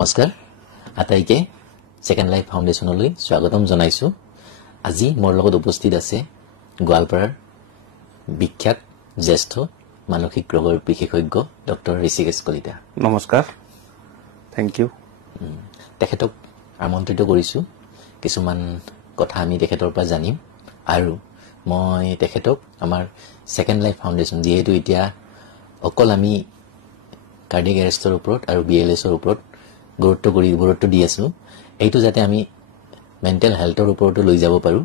নমস্কাৰ আটাইকে second life ফাউণ্ডেশ্যনলৈ স্বাগতম জনাইছো। আজি মোৰ লগত উপস্থিত আছে গোৱালপাৰাৰ বিখ্যাত জ্যেষ্ঠ মানসিক ৰোগৰ বিশেষজ্ঞ ডক্টৰ ঋষিকেশ কলিতা। নমস্কাৰ, থ্যাংক ইউ। তেখেতক আমন্ত্ৰিত কৰিছো, কিছুমান কথা আমি তেখেতৰ পৰা জানিম আৰু মই তেখেতক আমাৰ সেকেন্ড লাইফ ফাউণ্ডেশ্যন যিহেতু এতিয়া অকল আমি কাৰ্ডিয়েক এৰেষ্টৰ ওপৰত আৰু বিএলএছৰ ওপৰত গুৰুত্ব দি আছো, এইটো যাতে আমি মেণ্টেল হেল্থৰ ওপৰতো লৈ যাব পাৰো,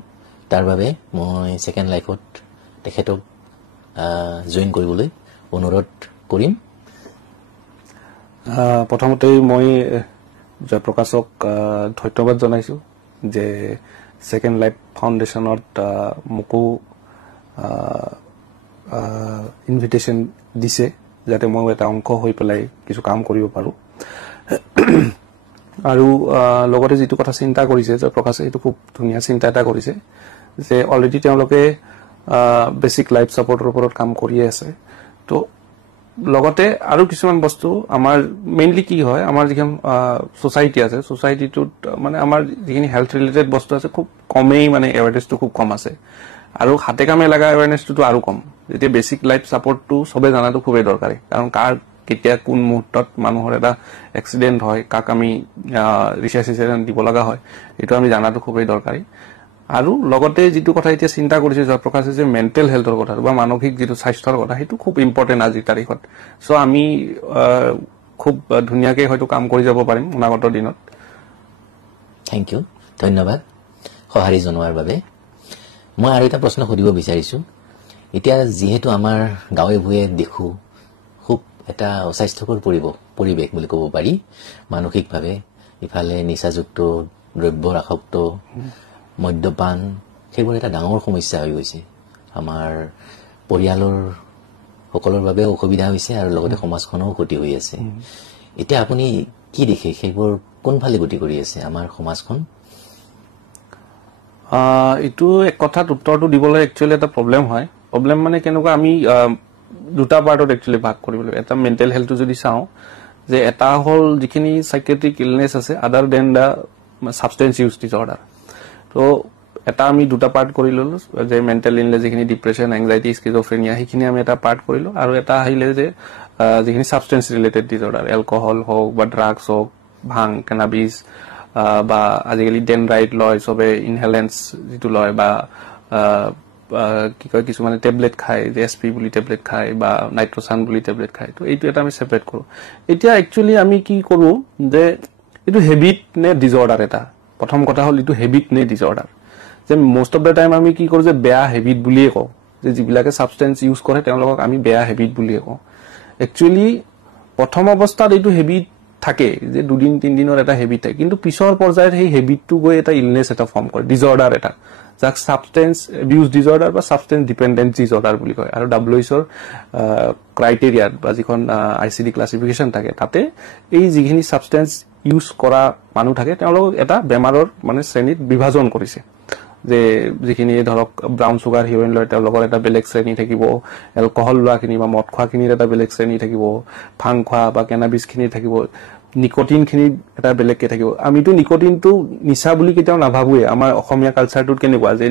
তাৰ বাবে মই সেকেন্ড লাইফত তেখেতক জইন কৰিবলৈ অনুৰোধ কৰিম। প্ৰথমতে মই জয়প্ৰকাশক ধন্যবাদ জনাইছো যে সেকেন্ড লাইফ ফাউণ্ডেশ্যনত মোকো ইনভিটেশ্যন দিছে যাতে মই এটা অংশ হৈ পেলাই কিছু কাম কৰিব পাৰো। আৰু লগতে যেটো কথা চিন্তা কৰিছে জয়প্ৰকাশে, এইটো খুব ধুনীয়া চিন্তা এটা কৰিছে যে অলৰেডি তেওঁলোকে বেসিক লাইফ সাপোৰ্টৰ ওপৰত কাম কৰি আছে। তো লগতে আৰু কিছুমান বস্তু আমাৰ মেইনলি কি হয়, আমাৰ যিখন সোসাইটি আছে, সোসাইটিটোত মানে আমাৰ যিখিনি হেলথ ৰিলেটেড বস্তু আছে খুব কমেই, মানে এৱাৰনেছটো খুব কম আছে আৰু হাতে কামে লাগা এৱাৰনেছটো আৰু কম। যেতিয়া বেসিক লাইফ সাপোৰ্টটো সবে জানাটো খুবেই দৰকাৰী, কাৰণ কাৰ কেতিয়া কোন মুহূৰ্তত মানুহৰ এটা এক্সিডেন্ট হয়, কাক আমি ৰিচাৰ্জ দিব লগা হয়, এইটো আমি জানাটো খুবেই দৰকাৰী। আৰু লগতে যেটো কথা এতিয়া চিন্তা কৰিছে জয়প্ৰকাশে যে মেণ্টেল হেলথৰ কথা বা মানসিক যেটো স্বাস্থ্যৰ কথা, সেইটো খুব ইম্পৰ্টেন্ট আজিৰ তাৰিখত। সো আমি খুব ধুনীয়াকৈ হয়তো কাম কৰি যাব পাৰিম অনাগত দিনত। থ্যাংক ইউ, ধন্যবাদ সহাৰি জনোৱাৰ বাবে। মই আৰু এটা প্ৰশ্ন সুধিব বিচাৰিছো। এতিয়া যিহেতু আমাৰ গাঁৱে ভূঞে দেখো খুব এটা অস্বাস্থ্যকৰ পৰিৱেশ বুলি ক'ব পাৰি, মানসিকভাৱে ইফালে নিচাযুক্ত দ্ৰব্যৰ আসক্ত, মদ্যপান, সেইবোৰ এটা ডাঙৰ সমস্যা হৈ গৈছে। আমাৰ পৰিয়ালৰ সকলৰ বাবে অসুবিধা হৈছে আৰু লগতে সমাজখনৰো ক্ষতি হৈ আছে। এতিয়া আপুনি কি দেখে, সেইবোৰ কোনফালে গতি কৰি আছে আমাৰ সমাজখন? এইটো এক কথাত উত্তৰটো দিবলৈ একচুয়ালি এটা প্ৰবলেম হয়। প্ৰবলেম মানে কেনেকুৱা, আমি দুটা পাৰ্টত একচুয়ালি ভাগ কৰিব লাগিব। এটা মেণ্টেল হেলথটো যদি চাওঁ, যে এটা হল যিখিনি সাইকিয়াট্ৰিক ইলনেস আছে আদাৰ দেন দা সাবষ্টেন্স ইউজ ডিসঅৰ্ডাৰ। তো এটা আমি দুটা পাৰ্ট কৰি ললো, যে মেণ্টেল ইলনেস যিখিনি ডিপ্ৰেছন, এংজাইটি, স্কিজোফ্ৰেনিয়া, সেইখিনি আমি এটা পাৰ্ট কৰিলো। আৰু এটা আহিলে যে যিখিনি সাবষ্টেন্স ৰিলেটেড ডিসঅৰ্ডাৰ, এলকহল হওক বা ড্ৰাগছ হওক, ভাং, কেনাবিজ, বা আজিকালি ডেনড্ৰাইট লয় সবে, ইনহেলেন্স যেটো লয়, বা কি কয় কিছুমানে টেবলেট খায়, যে এছপি বুলি টেবলেট খায় বা নাইট্ৰোসান বুলি টেবলেট খায়। তো এইটো এটা আমি সেপাৰেট কৰো। এতিয়া একচুয়ালি আমি কি কৰো যে এইটো হেবিট নে ডিসঅৰ্ডাৰ। এটা প্ৰথম কথা হল এইটো হেবিট নে ডিসঅৰ্ডাৰ। যে মোস্ট অফ দা টাইম আমি কি কৰো যে বেয়া হেবিট বুলিয়ে কওঁ, যে যিবিলাকে সাবষ্টেন্স ইউজ কৰে তেওঁলোকক আমি বেয়া হেবিট বুলিয়ে কওঁ। একচুয়ালি প্ৰথম অৱস্থাত এইটো হেবিট থাকে, যে দুদিন তিনদিনৰ এটা হেবিট থাকে, কিন্তু পিছৰ পৰ্যায়ত সেই হেবিটটো গৈ এটা ইলনেস এটা ফৰ্ম কৰে, ডিসঅৰ্ডাৰ এটা, যাক সাবষ্টেন্স এবিউজ ডিসঅৰ্ডাৰ বা সাবষ্টেন্স ডিপেন্ডেন্স ডিসঅৰ্ডাৰ বুলি কয়। আৰু WHOৰ ক্ৰাইটেৰিয়াত বা যিখন ICD ক্লাছিফিকেশন থাকে, তাতে এই যিখিনি সাবষ্টেন্স ইউজ কৰা মানুহ থাকে তেওঁলোকক এটা বেমাৰৰ মানে শ্ৰেণীত বিভাজন কৰিছে। যে যিখিনি ধৰক ব্ৰাউন সুগাৰ হিৰোইন লয় তেওঁলোকৰ এটা বেলেগ শ্ৰেণী থাকিব, এলকহল লোৱাখিনি বা মদ খোৱাখিনিৰ এটা বেলেগ শ্ৰেণী থাকিব, ভাং খোৱা বা কেনাবিজ খিনি থাকিব, নিকোটিন খিনি এটা বেলেগকে থাকিব। আমিতো নিকোটিনটো নিচা বুলি কেতিয়াও নাভাবোৱে। আমাৰ অসমীয়া কালচাৰটোত কেনেকুৱা যে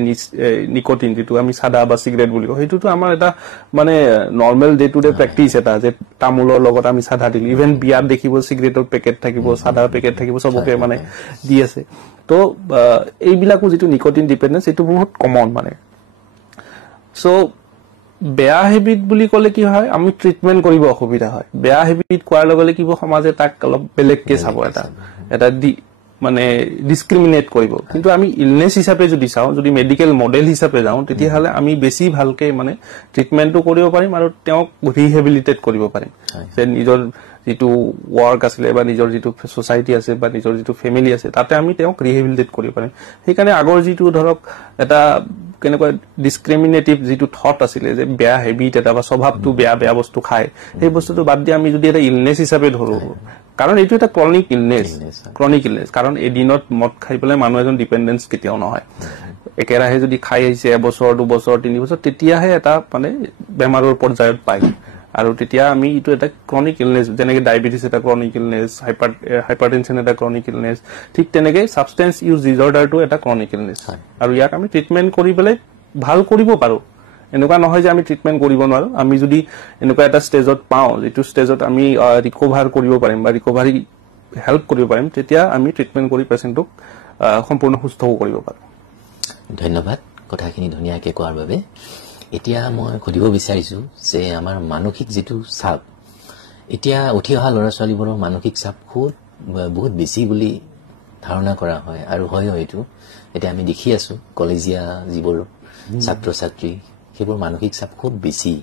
নিকোটিন যেটো আমি সাদা বা সিগাৰেট বুলি কওঁ, সেইটোতো আমাৰ এটা মানে normal day to day practice এটা, যে তামোলৰ লগত আমি সাদা দিল, ইভেন বিয়াত দেখিব সিগাৰেটৰ পেকেট থাকিব, সাদা পেকেট থাকিব, সবকে মানে দি আছে। তো এইবিলাকো যেটো নিকোটিন ডিপেন্ডেন্স, এইটো বহুত কমন মানে। সো বেয়া হেবিট বুলি ক'লে কি হয়, আমি ট্ৰিটমেন্ট কৰিব অসুবিধা হয়। বেয়া হেবিট কোৱাৰ লগে লগে কি সমাজে তাক অলপ বেলেগকে চাব, এটা মানে ডিসক্ৰিমিনেট কৰিব। কিন্তু আমি ইলনেস হিচাপে যদি চাওঁ, যদি মেডিকেল মডেল হিচাপে যাওঁ, তেতিয়াহলে আমি বেছি ভালকে মানে ট্ৰিটমেন্টটো কৰিব পাৰিম আৰু তেওঁক ৰিহেবিলিটেট কৰিব পাৰিম। যে নিজৰ যেটো ওয়াৰ্ক আছিলে বা নিজৰ যেটো সোসাইটি আছে বা নিজৰ যেটো ফ্যামিলি আছে, তাতে আমি তেওঁক ৰিহেবিলিটেট কৰিব পাৰিম। সেইকাৰণে আগৰ যেটো ধৰক এটা কেনেকুৱা ডিসক্ৰিমিনেটিভ যেটো থট আছিলে, যে বেয়া হেবিট এটা বা স্বভাৱটো বেয়া বস্তু খায়, সেই বস্তুটো বাদ দি আমি যদি এটা ইলনেস হিচাপে ধৰো, কাৰণ এইটো এটা ক্ৰনিক ইলনেস। কাৰণ এদিনত মদ খাই পেলাই মানুহ এজন ডিপেন্ডেন্স কেতিয়াও নহয়। একেৰাহে যদি খাই আহিছে এবছৰ, 2 বছৰ, 3 বছৰ, তেতিয়াহে এটা মানে বেমাৰৰ পৰ্যায়ত পায়। আৰু তেতিয়া আমি ইটো এটা ক্ৰনিক ইলনেছ যেনেকৈ ডায়েবেটিছ এটা ক্ৰনিক ইলনেছ হাইপাৰটেনশ্যন এটা ক্ৰনিক ইলনেছ ঠিক তেনেকৈ ছাবষ্টেন্স ইউজ ডিজৰ্ডাৰটো এটা ক্ৰনিক ইলনেছ আৰু ইয়াক আমি ট্ৰিটমেণ্ট কৰি পেলাই ভাল কৰিব পাৰোঁ এনেকুৱা নহয় যে আমি ট্ৰিটমেণ্ট কৰিব নোৱাৰো আমি যদি এনেকুৱা এটা ষ্টেজত পাওঁ যিটো ষ্টেজত আমি ৰিকভাৰ কৰিব পাৰিম বা ৰিকভাৰী হেল্প কৰিব পাৰিম তেতিয়া আমি ট্ৰিটমেণ্ট কৰি পেচেণ্টক সম্পূৰ্ণ সুস্থ কৰিব পাৰোঁ ধন্যবাদ কথাখিনি ধুনীয়াকৈ কোৱাৰ বাবে এতিয়া মই সুধিব বিচাৰিছোঁ যে আমাৰ মানসিক যিটো চাপ এতিয়া উঠি অহা ল'ৰা ছোৱালীবোৰৰ মানসিক চাপ বহুত বেছি বুলি ধাৰণা কৰা হয় আৰু হয়ও এইটো এতিয়া আমি দেখি আছোঁ কলেজীয়া যিবোৰ ছাত্ৰ ছাত্ৰী সেইবোৰ মানসিক চাপ খুব বেছি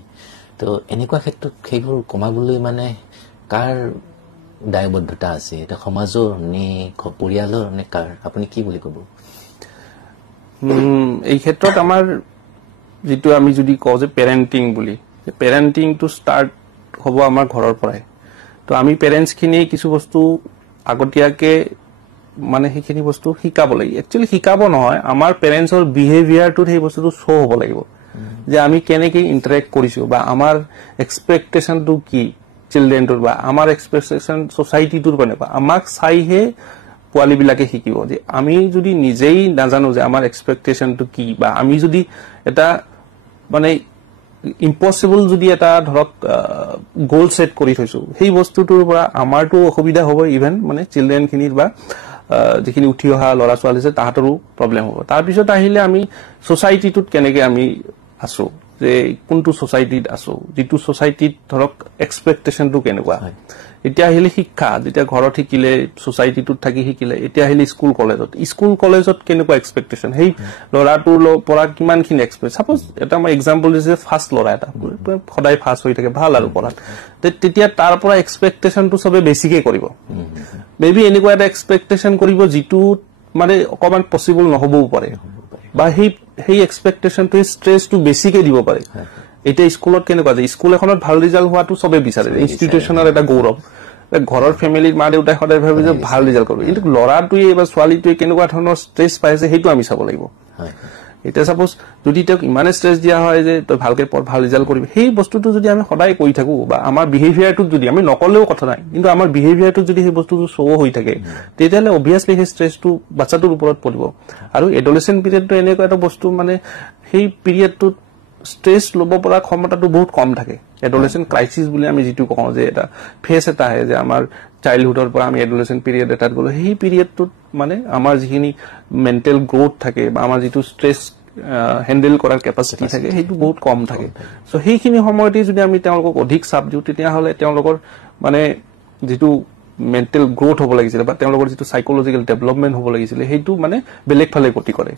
তো এনেকুৱা ক্ষেত্ৰত সেইবোৰ কমাবলৈ মানে কাৰ দায়বদ্ধতা আছে এটা সমাজৰ নে পৰিয়ালৰ নে কাৰ আপুনি কি বুলি ক'ব এই ক্ষেত্ৰত আমাৰ যিটো আমি যদি কওঁ যে পেৰেণ্টিং বুলি পেৰেণ্টিংটো ষ্টাৰ্ট হ'ব আমাৰ ঘৰৰ পৰাই তো আমি পেৰেণ্টছখিনিয়ে কিছু বস্তু আগতীয়াকৈ মানে সেইখিনি বস্তু শিকাব লাগিব একচুৱেলি শিকাব নহয় আমাৰ পেৰেণ্টছৰ বিহেভিয়াৰটোত সেই বস্তুটো শ্ব' হ'ব লাগিব যে আমি কেনেকৈ ইণ্টাৰেক্ট কৰিছোঁ বা আমাৰ এক্সপেক্টেশ্যনটো কি চিলড্ৰেনটোৰ বা আমাৰ এক্সপেক্টেশ্যন ছ'চাইটিটোৰ কেনেকুৱা আমাক চাইহে পোৱালীবিলাকে শিকিব যে আমি যদি নিজেই নাজানো যে আমাৰ এক্সপেক্টেশ্যনটো কি বা আমি যদি এটা মানে ইম্পচিবল যদি এটা ধৰক গ'ল ছেট কৰি থৈছোঁ সেই বস্তুটোৰ পৰা আমাৰতো অসুবিধা হ'ব ইভেন মানে চিলড্ৰেনখিনিৰ বা যিখিনি উঠি অহা ল'ৰা ছোৱালী আছে তাহাঁতৰো প্ৰব্লেম হ'ব তাৰপিছত আহিলে আমি ছ'চাইটিটোত কেনেকৈ আমি আছোঁ যে কোনটো ছ'চাইটিত আছোঁ যিটো ছ'চাইটিত ধৰক এক্সপেক্টেশ্যনটো কেনেকুৱা হয় এতিয়া আহিলে শিক্ষা যেতিয়া ঘৰত শিকিলে ছ'চাইটিটোত থাকি শিকিলে এতিয়া আহিলে স্কুল কলেজত কেনেকুৱা এক্সপেক্টেশ্যন সেই ল'ৰাটোৰ পৰা কিমানখিনি এক্সপেক্ট ছাপ'জ এটা মই এক্সাম্পল দিছোঁ যে ফাৰ্ষ্ট ল'ৰা এটা সদায় ফাৰ্ষ্ট হৈ থাকে ভাল আৰু পঢ়াত তেতিয়া তাৰ পৰা এক্সপেক্টেশ্যনটো চবে বেছিকৈ কৰিব মেবি এনেকুৱা এটা এক্সপেক্টেশ্যন কৰিব যিটো মানে অকণমান পচিবল নহ'বও পাৰে বা সেই এক্সপেক্টেশ্যনটোৱে ষ্ট্ৰেছটো বেছিকৈ দিব পাৰে এতিয়া স্কুলত কেনেকুৱা যে স্কুল এখনত ভাল ৰিজাল্ট হোৱাটো চবে বিচাৰে ইনষ্টিটিউচনৰ এটা গৌৰৱ ঘৰৰ ফেমিলিৰ মা দেউতাই সদায় ভাবে যে ভাল ৰিজাল্ট কৰিব কিন্তু ল'ৰাটোৱে বা ছোৱালীটোৱে কেনেকুৱা ধৰণৰ ষ্ট্ৰেছ পাইছে সেইটো আমি চাব লাগিব এতিয়া ছাপ'জ যদি তেওঁক ইমানে ষ্ট্ৰেছ দিয়া হয় যে তই ভালকৈ পঢ় ভাল ৰিজাল্ট কৰিবি সেই বস্তুটো যদি আমি সদায় কৰি থাকোঁ বা আমাৰ বিহেভিয়াৰটোত যদি আমি নকলেও কথা নাই কিন্তু আমাৰ বিহেভিয়াৰটোত যদি সেই বস্তুটো শ্ব' হৈ থাকে তেতিয়াহ'লে অভিয়াছলি সেই ষ্ট্ৰেছটো বাচ্চাটোৰ ওপৰত পৰিব আৰু এডলেচেণ্ট পিৰিয়ডটো এনেকুৱা এটা বস্তু মানে সেই পিৰিয়ডটোত ষ্ট্ৰেছ ল'ব পৰা ক্ষমতাটো বহুত কম থাকে এডলেচেণ্ট ক্ৰাইচিছ বুলি আমি যিটো কওঁ যে এটা ফেজ এটা আহে যে আমাৰ চাইল্ডহুডৰ পৰা আমি এডলেচেণ্ট পিৰিয়ড এটাত গ'লো সেই পিৰিয়ডটোত মানে আমাৰ যিখিনি মেণ্টেল গ্ৰ'থ থাকে বা আমাৰ যিটো ষ্ট্ৰেছ হেণ্ডেল কৰাৰ কেপাচিটি থাকে সেইটো বহুত কম থাকে চ' সেইখিনি সময়তেই যদি আমি তেওঁলোকক অধিক চাপ দিওঁ তেতিয়াহ'লে তেওঁলোকৰ মানে যিটো মেণ্টেল গ্ৰ'থ হ'ব লাগিছিলে বা তেওঁলোকৰ যিটো চাইক'লজিকেল ডেভেলপমেণ্ট হ'ব লাগিছিলে সেইটো মানে বেলেগ ফালে গতি কৰে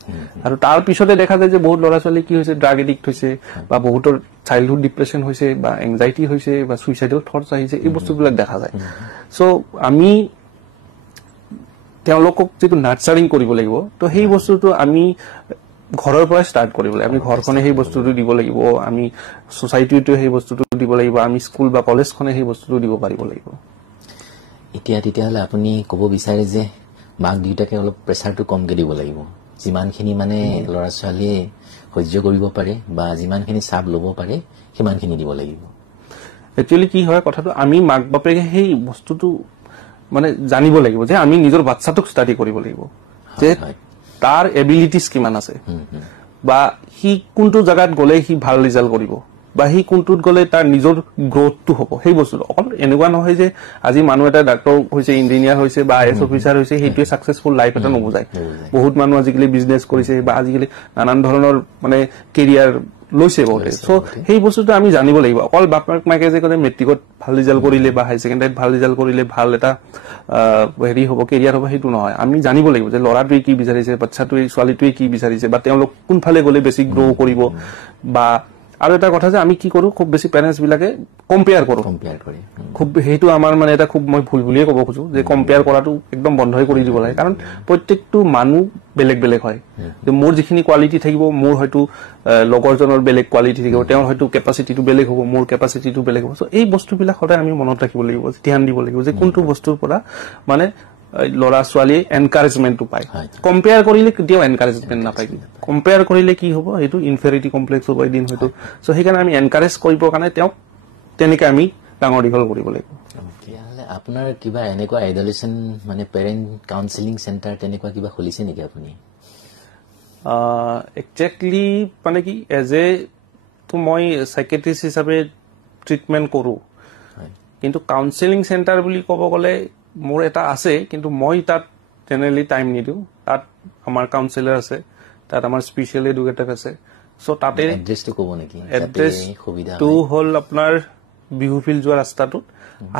আৰু তাৰ পিছতে দেখা যায় যে বহুত ল'ৰা ছোৱালী কি হৈছে ড্ৰাগ এডিক্ট হৈছে বা বহুতৰ চাইল্ডহুড ডিপ্ৰেশ্যন হৈছে বা এংজাইটি হৈছে বা ছুইচাইডেল থটছ আহিছে এই বস্তুবিলাক দেখা যায় চ' আমি তেওঁলোকক যিটো নাৰ্চাৰিং কৰিব লাগিব তো সেই বস্তুটো আমি ঘৰৰ পৰাই ষ্টাৰ্ট কৰিব লাগিব আমি ঘৰখনে সেই বস্তুটো দিব লাগিব আমি ছ'চাইটিটোৱে সেই বস্তুটো দিব লাগিব আমি স্কুল বা কলেজখনে সেই বস্তুটো দিব পাৰিব লাগিব এতিয়া তেতিয়াহ'লে আপুনি ক'ব বিচাৰে যে মাক দেউতাকে অলপ প্ৰেছাৰটো কমকৈ দিব লাগিব যিমানখিনি মানে ল'ৰা ছোৱালীয়ে সহ্য কৰিব পাৰে বা যিমানখিনি চাপ ল'ব পাৰে সিমানখিনি দিব লাগিব একচুৱেলি কি হয় কথাটো আমি মাক বাপেকে সেই বস্তুটো মানে জানিব লাগিব যে আমি নিজৰ বাচ্চাটোক ষ্টাডি কৰিব লাগিব যে তাৰ এবিলিটিজ কিমান আছে বা সি কোনটো জেগাত গ'লে সি ভাল ৰিজাল্ট কৰিব বা সি কোনটোত গ'লে তাৰ নিজৰ গ্ৰ'থটো হ'ব সেই বস্তুটো অকল এনেকুৱা নহয় যে আজি মানুহ এটা ডাক্তৰ হৈছে ইঞ্জিনিয়াৰ হৈছে বা IAS অফিচাৰ হৈছে সেইটোৱে ছাকচেছফুল লাইফ এটা নুবুজায় বহুত মানুহ আজিকালি বিজনেছ কৰিছে বা আজিকালি নানান ধৰণৰ মানে কেৰিয়াৰ লৈছে বহুতে চ' সেই বস্তুটো আমি জানিব লাগিব অকল বাপেক মাকে যে ক'লে মেট্ৰিকত ভাল ৰিজাল্ট কৰিলে বা হায়াৰ ছেকেণ্ডাৰীত ভাল ৰিজাল্ট কৰিলে ভাল এটা হেৰি হ'ব কেৰিয়াৰ হ'ব সেইটো নহয় আমি জানিব লাগিব যে ল'ৰাটোৱে কি বিচাৰিছে বাচ্চাটোৱে ছোৱালীটোৱে কি বিচাৰিছে বা তেওঁলোক কোনফালে গ'লে বেছি গ্ৰ' কৰিব বা আৰু এটা কথা যে আমি কি কৰোঁ খুব বেছি পেৰেণ্টছবিলাকে কম্পেয়াৰ কৰোঁ খুব সেইটো আমাৰ মানে এটা খুব মই ভুল বুলিয়ে ক'ব খোজোঁ যে কম্পেয়াৰ কৰাটো একদম বন্ধই কৰি দিব লাগে কাৰণ প্ৰত্যেকটো মানুহ বেলেগ বেলেগ হয় যে মোৰ যিখিনি কোৱালিটি থাকিব মোৰ হয়তো লগৰজনৰ বেলেগ কোৱালিটি থাকিব তেওঁৰ হয়তো কেপাচিটিটো বেলেগ হ'ব মোৰ কেপাচিটিটো বেলেগ হ'ব চ' এই বস্তুবিলাক সদায় আমি মনত ৰাখিব লাগিব ধ্যান দিব লাগিব যে কোনটো বস্তুৰ পৰা মানে ল'ৰা ছোৱালীয়ে এনকাৰেজমেণ্টটো পায় কম্পেয়াৰ কৰিলে কেতিয়াও এনকাৰেজমেণ্ট নাপায় কম্পেয়াৰ কৰিলে কি হ'ব সেইটো ইনফেৰিটি কমপ্লেক্স হ'ব এদিন হয়তো চ' সেইকাৰণে আমি এনকাৰেজ কৰিবৰ কাৰণে তেওঁক তেনেকৈ আমি ডাঙৰ দীঘল কৰিব লাগিব তেতিয়াহ'লে আপোনাৰ কিবা এনেকুৱা এডুকেশ্যন মানে পেৰেণ্ট কাউন্সেলিং চেণ্টাৰ তেনেকুৱা কিবা খুলিছে নেকি আপুনি একজেক্টলি মানে কি এজ এ তো মই সাইকেট্ৰিষ্ট হিচাপে ট্ৰিটমেণ্ট কৰোঁ কিন্তু কাউন্সেলিং চেণ্টাৰ বুলি ক'ব গ'লে মোৰ এটা আছে কিন্তু মই তাত জেনেৰেলি টাইম নিদিওঁ তাত আমাৰ কাউন্সেলাৰ আছে তাত আমাৰ স্পেচিয়েল এডুকেটৰ আছে চ' তাতে এড্ৰেছটো ক'ব নেকি এড্ৰেছটো হ'ল আপোনাৰ বিহুফিল্ড যোৱা ৰাস্তাটোত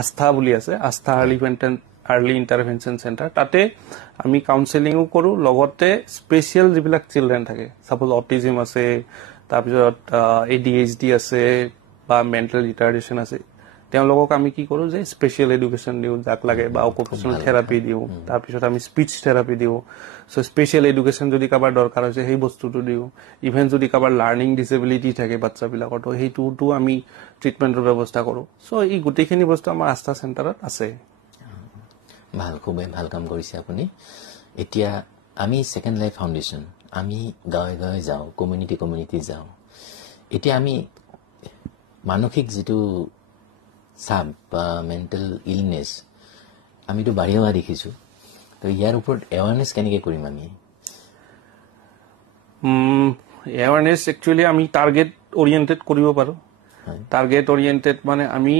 আস্থা বুলি আছে আস্থা আৰ্লি ইণ্টাৰভেনশ্যন চেণ্টাৰ তাতে আমি কাউন্সেলিঙো কৰোঁ লগতে স্পেচিয়েল যিবিলাক চিলড্ৰেন থাকে চাপ'জ অটিজিম আছে তাৰপিছত ADHD আছে বা মেণ্টেল ৰিটাৰ্ডেশ্যন আছে তেওঁলোকক আমি কি কৰোঁ যে স্পেচিয়েল এডুকেশ্যন দিওঁ যাক লাগে বা অকুপেশ্যনেল থেৰাপি দিওঁ তাৰপিছত আমি স্পীচ থেৰাপি দিওঁ চ' স্পেচিয়েল এডুকেশ্যন যদি কাৰোবাৰ দৰকাৰ হৈছে সেই বস্তুটো দিওঁ ইভেন যদি কাৰোবাৰ লাৰ্ণিং ডিচেবিলিটি থাকে বাচ্চাবিলাকৰ তো সেইটোতো আমি ট্ৰিটমেণ্টৰ ব্যৱস্থা কৰোঁ চ' এই গোটেইখিনি বস্তু আমাৰ আস্থা চেণ্টাৰত আছে ভাল খুবেই ভাল কাম কৰিছে আপুনি এতিয়া আমি ছেকেণ্ড লাইফ ফাউণ্ডেশ্যন আমি গাঁৱে গাঁৱে যাওঁ কমিউনিটি যাওঁ এতিয়া আমি মানসিক যিটো চাপ বা মেণ্টেল ইলনেছ আমিতো বাঢ়ি অহা দেখিছোঁ তো ইয়াৰ ওপৰত এৱাৰনেছ কেনেকৈ কৰিম আমি এৱাৰনেছ একচুৱেলি আমি টাৰ্গেট অৰিয়েণ্টেড কৰিব পাৰোঁ টাৰ্গেট অৰিয়েণ্টেড মানে আমি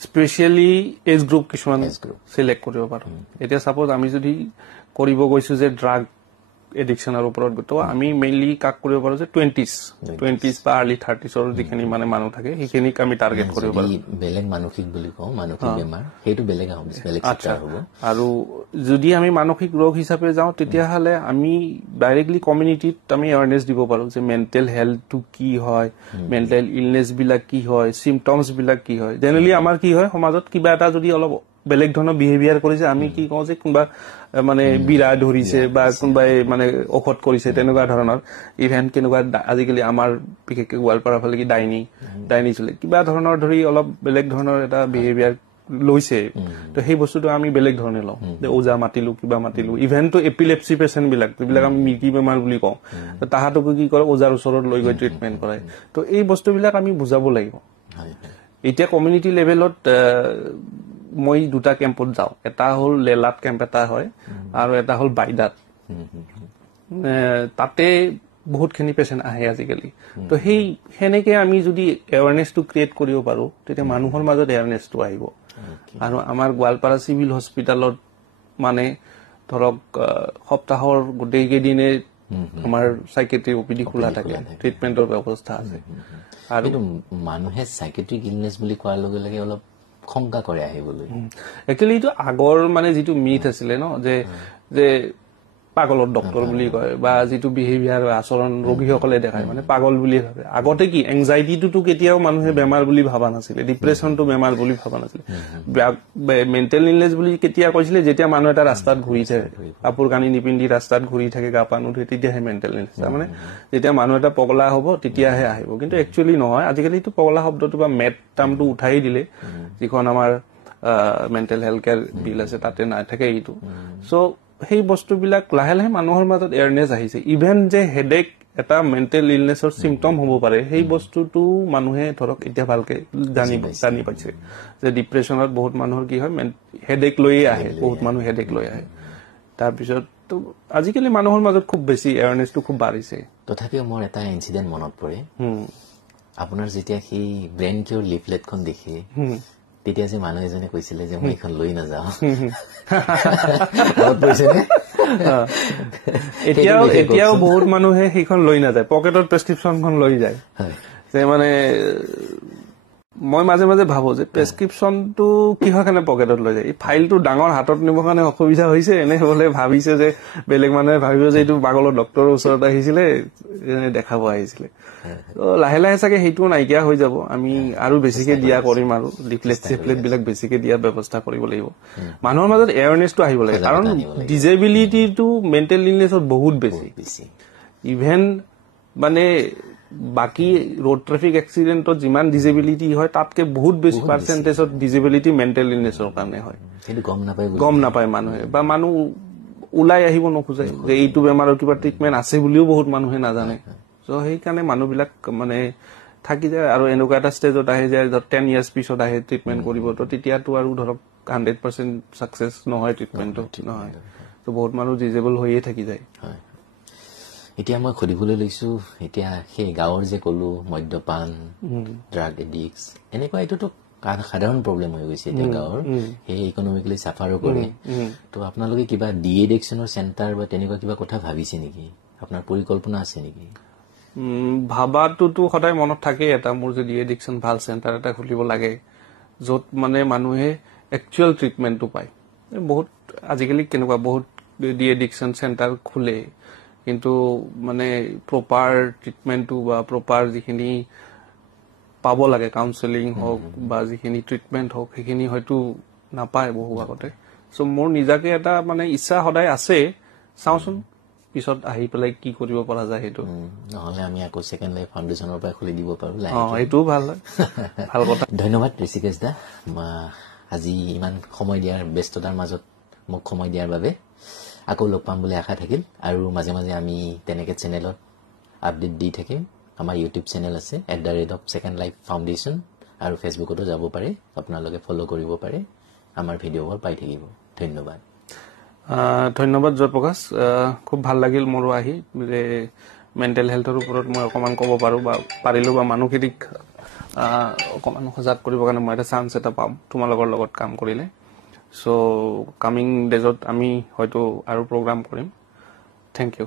স্পেচিয়েলি এজ গ্ৰুপ কিছুমান চিলেক্ট কৰিব পাৰোঁ এতিয়া ছাপ'জ আমি যদি কৰিব গৈছোঁ যে ড্ৰাগ এডিকশ্যনৰ ওপৰত তো আমি মেইনলি কাক কৰিব পাৰোঁ যে 20s বা আৰ্লি 30sৰ যিখিনি মানে মানুহ থাকে সেইখিনিক আমি টাৰ্গেট কৰিব পাৰোঁ বেলেগ মানসিক বুলি কওঁ মানসিক বেমাৰ সেইটো বেলেগ হ'ব আৰু যদি আমি মানসিক ৰোগ হিচাপে যাওঁ তেতিয়াহ'লে আমি ডাইৰেক্টলি কমিউনিটিত আমি এৱাৰনেছ দিব পাৰোঁ যে মেণ্টেল হেল্থটো কি হয় মেণ্টেল ইলনেছবিলাক কি হয় চিমটমছবিলাক কি হয় জেনেৰেলি আমাৰ কি হয় সমাজত কিবা এটা যদি অলপ বেলেগ ধৰণৰ বিহেভিয়াৰ কৰিছে আমি কি কওঁ যে কোনোবা মানে বিৰা ধৰিছে বা কোনোবাই মানে ঔষধ কৰিছে তেনেকুৱা ধৰণৰ ইভেন কেনেকুৱা আজিকালি আমাৰ বিশেষকৈ গোৱালপাৰা ফালে কি ডাইনী চলে কিবা ধৰণৰ ধৰি অলপ বেলেগ ধৰণৰ এটা বিহেভিয়াৰ লৈছে তো সেই বস্তুটো আমি বেলেগ ধৰণে লওঁ যে ওজা মাতিলো কিবা মাতিলো ইভেনটো এপিলেপচি পেচেণ্টবিলাক যিবিলাক আমি মিৰ্গী বেমাৰ বুলি কওঁ তাহাঁতকো কি কৰে ওজাৰ ওচৰত লৈ গৈ ট্ৰিটমেণ্ট কৰায় তো এই বস্তুবিলাক আমি বুজাব লাগিব এতিয়া কমিউনিটি লেভেলত মই দুটা কেম্পত যাওঁ এটা হ'ল লেলাত কেম্প এটা হয় আৰু এটা হ'ল বাইদাত তাতে বহুতখিনি পেচেণ্ট আহে আজিকালি তো সেনেকে আমি যদি এৱাৰনেছটো ক্ৰিয়েট কৰিব পাৰোঁ তেতিয়া মানুহৰ মাজত এৱাৰনেছটো আহিব আৰু আমাৰ গোৱালপাৰা চিভিল হস্পিটেলত মানে ধৰক সপ্তাহৰ গোটেইকেইদিনে আমাৰ সাইকেট্ৰিক OPD খোলা থাকে ট্ৰিটমেণ্টৰ ব্যৱস্থা আছে আৰু মানুহে সাইকেট্ৰিক ইলনেছ বুলি কোৱাৰ লগে লগে অলপ শংকা কৰে আহিবলৈ একচুৱেলি এইটো আগৰ মানে যিটো মিথ আছিলে ন যে পাগলৰ ডক্টৰ বুলি কয় বা যিটো বিহেভিয়াৰ আচৰণ ৰোগীসকলে দেখায় মানে পাগল বুলি ভাবে আগতে কি এংজাইটিটো কেতিয়াও মানুহে বেমাৰ বুলি ভাবা নাছিলে ডিপ্ৰেছনটো বেমাৰ বুলি ভাবা নাছিলে মেণ্টেল ইলনেছ বুলি কেতিয়া কৈছিলে যেতিয়া মানুহ এটা ৰাস্তাত ঘূৰি থাকে কাপোৰ কানি নিপিন্ধি ৰাস্তাত ঘূৰি থাকে গা পা নুধুৱে তেতিয়াহে মেণ্টেল ইলনেছ তাৰমানে যেতিয়া মানুহ এটা পগলা হ'ব তেতিয়াহে আহিব কিন্তু একচুৱেলি নহয় আজিকালিতো পগলা শব্দটো বা মেড টাৰ্মটো উঠাই দিলে যিখন আমাৰ মেণ্টেল হেল্থ কেয়াৰ বিল আছে তাতে নাথাকে এইটো চ' সেই বস্তুবিলাক লাহে লাহে মানুহৰ মাজত এৱাৰনেছ আহিছে ইভেন যে হেডেক এটা মেণ্টেল ইলনেছৰ চিমটম হ'ব পাৰে সেই বস্তুটো মানুহে ধৰক এতিয়া ভালকে জানি পাইছে যে ডিপ্ৰেছনত বহুত মানুহৰ কি হয় হেডেক লৈয়ে আহে বহুত মানুহ হেডেক লৈ আহে তাৰপিছত আজিকালি মানুহৰ মাজত খুব বেছি এৱাৰনেছটো খুব বাঢ়িছে তথাপিও মোৰ এটা ইনচিডেণ্ট মনত পৰে আপোনাৰ যেতিয়া সেই ব্ৰেইন কিয়ৰ লিফলেটখন দেখে তেতিয়া যে মানুহ এজনে কৈছিলে যে মই এইখন লৈ নাযাওঁ এতিয়াও বহুত মানুহে সেইখন লৈ নাযায় পকেটত প্ৰেছক্ৰিপশ্যনখন লৈ যায় যে মানে মই মাজে মাজে ভাবো যে প্ৰেছক্ৰিপশ্যনটো কিহৰ কাৰণে পকেটত লৈ যায় এই ফাইলটো ডাঙৰ হাতত নিবৰ কাৰণে অসুবিধা হৈছে এনে বোলে ভাবিছে যে বেলেগ মানুহে ভাবিব যে এইটো পাগলৰ ডক্টৰৰ ওচৰত আহিছিলে দেখাব আহিছিলে লাহে লাহে চাগে সেইটোও নাইকিয়া হৈ যাব আমি আৰু বেছিকে দিয়া কৰিম আৰু লিফলেট বিলাক বেছিকে দিয়াৰ ব্যৱস্থা কৰিব লাগিব মানুহৰ মাজত এৱাৰনেছটো আহিব লাগে কাৰণ ডিজেবিলিটিটো মেণ্টেল ইলনেছত বহুত বেছি ইভেন মানে বাকি ৰোড ট্ৰেফিক এক্সিডেণ্টত যিমান ডিজেবিলিটি হয় তাতকে বহুত বেছি পাৰ্চেণ্টেজত ডিজেবিলিটি মেণ্টেল ইলনেছৰ কাৰণে হয় গম নাপায় মানুহে বা মানুহ ওলাই আহিব নোখোজে যে এইটো বেমাৰৰ কিবা ট্ৰিটমেণ্ট আছে বুলিও বহুত মানুহে নাজানে চ' সেইকাৰণে মানুহবিলাক মানে থাকি যায় আৰু এনেকুৱা এটা ষ্টেজত আহে যে 10 years পিছত আহে ট্ৰিটমেণ্ট কৰিব তো তেতিয়াতো আৰু ধৰক 100% ছাকচেছ নহয় ট্ৰিটমেণ্টটো নহয় তো বহুত মানুহ ডিজেবল হৈয়ে থাকি যায় হয় এতিয়া মই সুধিবলৈ লৈছো এতিয়া সেই গাঁৱৰ যে কলো মদ্যপান ড্ৰাগ এডিক্টছ এনেকুৱা এইটোতো সাধাৰণ প্ৰব্লেম হৈ গৈছে এতিয়া গাঁৱৰ সেই ইকনমিকেলি চাফাৰো কৰে তো আপোনালোকে কিবা ডি এডিকশ্যনৰ চেণ্টাৰ বা তেনেকুৱা কিবা কথা ভাবিছে নেকি আপোনাৰ পৰিকল্পনা আছে নেকি ভাবাটোতো সদায় মনত থাকেই এটা মোৰ যে ডি এডিকশ্যন ভাল চেণ্টাৰ এটা খুলিব লাগে য'ত মানে মানুহে একচুৱেল ট্ৰিটমেণ্টটো পায় বহুত আজিকালি কেনেকুৱা বহুত ডি এডিকশ্যন চেণ্টাৰ খোলে কিন্তু মানে প্ৰপাৰ ট্ৰিটমেণ্টটো বা প্ৰপাৰ যিখিনি পাব লাগে কাউন্সেলিং হওক বা যিখিনি ট্ৰিটমেণ্ট হওক সেইখিনি হয়তো নাপায় বহু আগতে চ' মোৰ নিজাকে এটা মানে ইচ্ছা সদায় আছে চাওঁচোন পিছত আহি পেলাই কি কৰিব পৰা যায় সেইটো নহলে আমি আকৌ সেকেন্ড লাইফ ফাউণ্ডেশ্যনৰ পৰা খুলি দিব পাৰো এইটোও ভাল হয় ভাল কথা ধন্যবাদ ঋষিকেশ দা আজি ইমান সময় দিয়াৰ ব্যস্ততাৰ মাজত মোক সময় দিয়াৰ বাবে আকৌ লগ পাম বুলি আশা থাকিল আৰু মাজে মাজে আমি তেনেকে চেনেলত আপডেট দি থাকিম আমাৰ ইউটিউব চেনেল আছে @secondlifefoundation আৰু ফেচবুকতো যাব পাৰে আপোনালোকে ফলো কৰিব পাৰে আমাৰ ভিডিঅ'বোৰ পাই থাকিব ধন্যবাদ ধন্যবাদ জয়প্ৰকাশ খুব ভাল লাগিল মোৰো আহি যে মেণ্টেল হেল্থৰ ওপৰত মই অকমান ক'ব পাৰো বা পাৰিলো বা মানুহখিনিক অকমান সজাগ কৰিবৰ কাৰণে মই এটা চান্স এটা পাম তোমালোকৰ লগত কাম কৰিলে চ' কামিং ডেজত আমি হয়তো আৰু প্ৰগ্ৰাম কৰিম থেংক ইউ